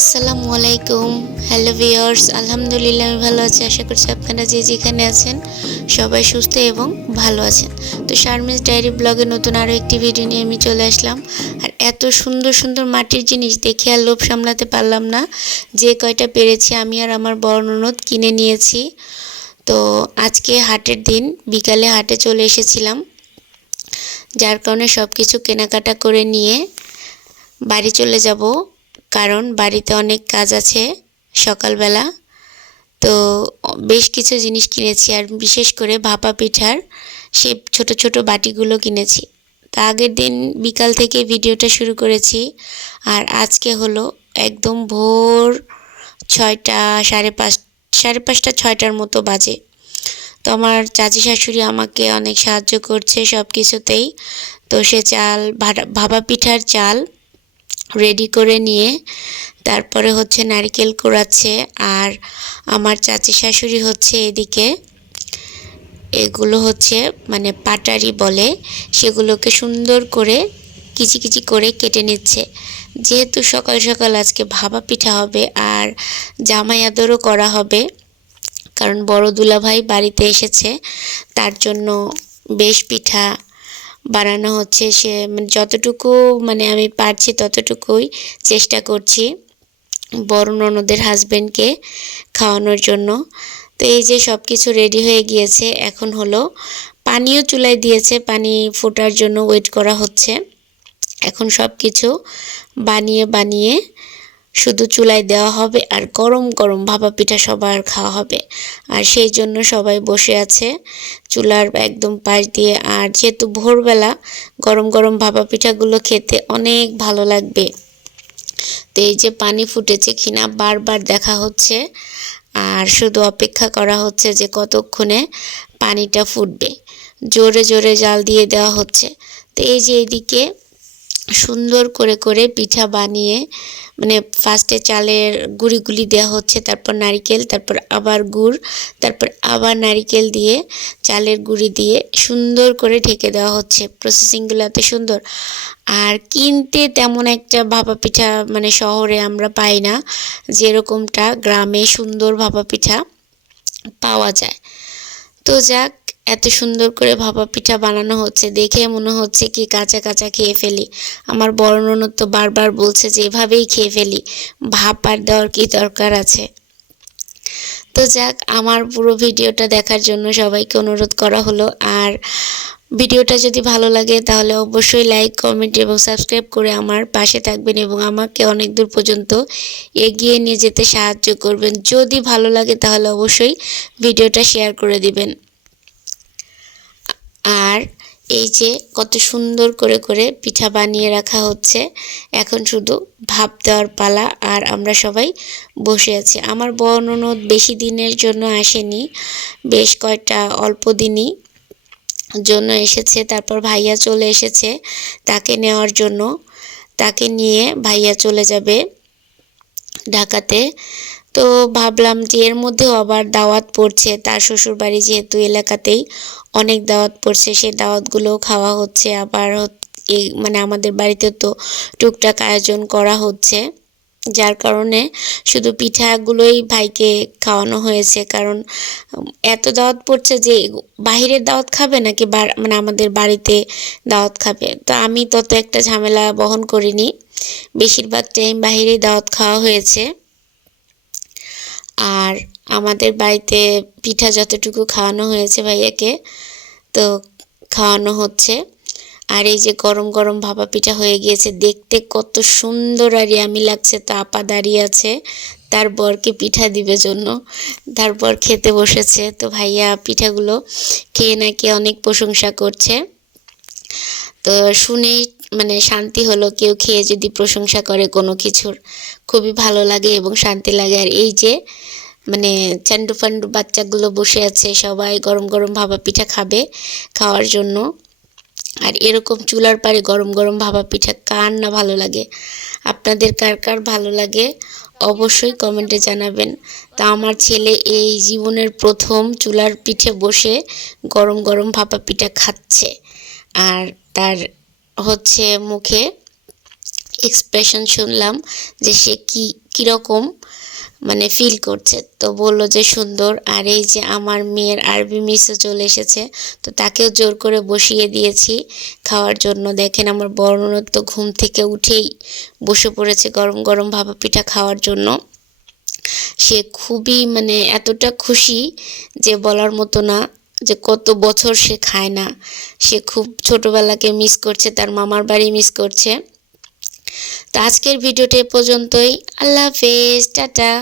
আসসালামু আলাইকুম। Hello viewers, আলহামদুলিল্লাহ আমি ভালো আছি। আশা করছি আপনারা যে যেখানে আছেন সবাই সুস্থ এবং ভালো আছেন। তো শারমিস ডায়েরি ব্লগে নতুন আরও একটি ভিডিও নিয়ে আমি চলে আসলাম। আর এত সুন্দর সুন্দর মাটির জিনিস দেখে আর লোভ সামলাতে পারলাম না। যে কয়টা পেরেছি আমি আর আমার বড় ননদ কিনে নিয়েছি। তো আজকে হাটের দিন, বিকালে হাটে চলে এসেছিলাম, যার কারণে সব কিছু কেনাকাটা করে নিয়ে বাড়ি চলে যাব, কারণ বাড়িতে অনেক কাজ আছে সকালবেলা। তো বেশ কিছু জিনিস কিনেছি, আর বিশেষ করে ভাপা পিঠার সেই ছোট ছোট বাটিগুলো কিনেছি। তা আগের দিন বিকাল থেকে ভিডিওটা শুরু করেছি, আর আজকে হলো একদম ভোর 6টা, সাড়ে পাঁচটা 6টার মতো বাজে। তো আমার চাচি শাশুড়ি আমাকে অনেক সাহায্য করছে সব কিছুতেই। তো সে ভাপা পিঠার চাল রেডি করে নিয়ে তারপরে হচ্ছে নারকেল কুড়াচ্ছে, আর আমার চাচি শাশুড়ি হচ্ছে এদিকে এগুলো হচ্ছে মানে পাটারি বলে, সেগুলোকে সুন্দর করে কিচি কিচি করে কেটে নিচ্ছে। যেহেতু সকাল সকাল আজকে ভাপা পিঠা হবে আর জামাই আদরও করা হবে, কারণ বড় দুলাভাই বাড়িতে এসেছে, তার জন্য বেশ পিঠা বানানো হচ্ছে। সে যতটুকু আমি পারছি ততটুকুই চেষ্টা করছি বড় ননদের হাজবেন্ডকে খাওয়ানোর জন্য। তো এই যে সব কিছু রেডি হয়ে গিয়েছে, এখন হলো পানিও চুলায় দিয়েছে, পানি ফোটার জন্য ওয়েট করা হচ্ছে। এখন সব কিছু বানিয়ে বানিয়ে শুধু চুলায় দেওয়া হবে, আর গরম গরম ভাপা পিঠা সবার খাওয়া হবে। আর সেই জন্য সবাই বসে আছে চুলার একদম পাশ দিয়ে। আর যেহেতু ভোরবেলা গরম গরম ভাপা পিঠাগুলো খেতে অনেক ভালো লাগবে। তো এই যে পানি ফুটেছে কিনা বারবার দেখা হচ্ছে, আর শুধু অপেক্ষা করা হচ্ছে যে কতক্ষণে পানিটা ফুটবে। জোরে জোরে জাল দিয়ে দেওয়া হচ্ছে। তো এই যে এদিকে সুন্দর করে করে পিঠা বানিয়ে ফার্স্টে চালের গুঁড়িগুলি দেওয়া হচ্ছে, তারপর নারিকেল, তারপর আবার গুড়, তারপর আবার নারিকেল দিয়ে চালের গুঁড়ি দিয়ে সুন্দর করে ঢেকে দেওয়া হচ্ছে। প্রসেসিংগুলো এত সুন্দর। আর কিনতে তেমন একটা ভাপা পিঠা শহরে আমরা পাই না, যেরকমটা গ্রামে সুন্দর ভাপা পিঠা পাওয়া যায়। তো যাক, এত সুন্দর করে ভাপা পিঠা বানানো হচ্ছে দেখে মনে হচ্ছে কি কাঁচা কাঁচা খেয়ে ফেলি। আমার বড় ননদ তো বারবার বলছে যে এভাবেই খেয়ে ফেলি, ভাপ আর দেওয়ার কি দরকার আছে। তো যাক, আমার পুরো ভিডিওটা দেখার জন্য সবাইকে অনুরোধ করা হলো। আর ভিডিওটা যদি ভালো লাগে তাহলে অবশ্যই লাইক, কমেন্ট এবং সাবস্ক্রাইব করে আমার পাশে থাকবেন এবং আমাকে অনেক দূর পর্যন্ত এগিয়ে নিয়ে যেতে সাহায্য করবেন। যদি ভালো লাগে তাহলে অবশ্যই ভিডিওটা শেয়ার করে দিবেন। আর এই যে কত সুন্দর করে করে পিঠা বানিয়ে রাখা হচ্ছে, এখন শুধু ভাপ দেওয়ার পালা। আর আমরা সবাই বসে আছি। আমার বড় ননদ বেশি দিনের জন্য আসেনি, বেশ কয়েকটা অল্প দিনই জন্য এসেছে। তারপর ভাইয়া চলে এসেছে তাকে নেওয়ার জন্য। তাকে নিয়ে ভাইয়া চলে যাবে ঢাকাতে। তো ভাবলাম যে এর মধ্যেও আবার দাওয়াত পড়ছে, তার শ্বশুর বাড়ি যেহেতু এলাকাতেই অনেক দাওয়াত পড়ছে, সেই দাওয়াতগুলোও খাওয়া হচ্ছে। আবার এই আমাদের বাড়িতে তো টুকটাক আয়োজন করা হচ্ছে, যার কারণে শুধু পিঠাগুলোই ভাইকে খাওয়ানো হয়েছে। কারণ এত দাওয়াত পড়ছে যে বাহিরের দাওয়াত খাবে নাকি আমাদের বাড়িতে দাওয়াত খাবে। তো আমি তত একটা ঝামেলা বহন করিনি, বেশিরভাগ টাইম বাহিরেই দাওয়াত খাওয়া হয়েছে। আর আমাদের বাড়িতে পিঠা যতটুকু খাওয়ানো হয়েছে ভাইয়াকে, তো খাওয়ানো হচ্ছে। আর এই যে গরম গরম ভাপা পিঠা হয়ে গিয়েছে, দেখতে কত সুন্দর আর ইয়ামি লাগছে। তো আপা দাঁড়িয়ে আছে তার বরকে পিঠা দিবে জন্য, তারপর খেতে বসেছে। তো ভাইয়া পিঠাগুলো খেয়ে নাকি অনেক প্রশংসা করছে। তো শুনেই শান্তি হলো, কেউ খেয়ে যদি প্রশংসা করে কোনো কিছুর খুবই ভালো লাগে এবং শান্তি লাগে। আর এই যে চান্ডু ফান্ডু বাচ্চাগুলো বসে আছে, সবাই গরম গরম ভাপা পিঠা খাবে খাওয়ার জন্য। আর এরকম চুলার পাড়ে গরম গরম ভাপা পিঠা কার না ভালো লাগে? আপনাদের কার কার ভালো লাগে অবশ্যই কমেন্টে জানাবেন। তা আমার ছেলে এই জীবনের প্রথম চুলার পিঠে বসে গরম গরম ভাপা পিঠা খাচ্ছে, আর তার হচ্ছে মুখে এক্সপ্রেশন শুনলাম যে সে কীরকম মানে ফিল করছে। তো বলল যে সুন্দর। আর এই যে আমার মেয়ের আরবি মিসও চলে এসেছে, তো তাকেও জোর করে বসিয়ে দিয়েছি খাওয়ার জন্য। দেখেন আমার বড় ননদ তো ঘুম থেকে উঠেই বসে পড়েছে গরম গরম ভাপা পিঠা খাওয়ার জন্য। সে খুবই মানে এতটা খুশি যে বলার মতো না, যে কত বছর সে খায় না। সে খুব ছোটবেলাকে মিস করছে, তার মামার বাড়ি মিস করছে। তো আজকের ভিডিওটা এ পর্যন্তই। আল্লাহ হাফেজ, টাটা।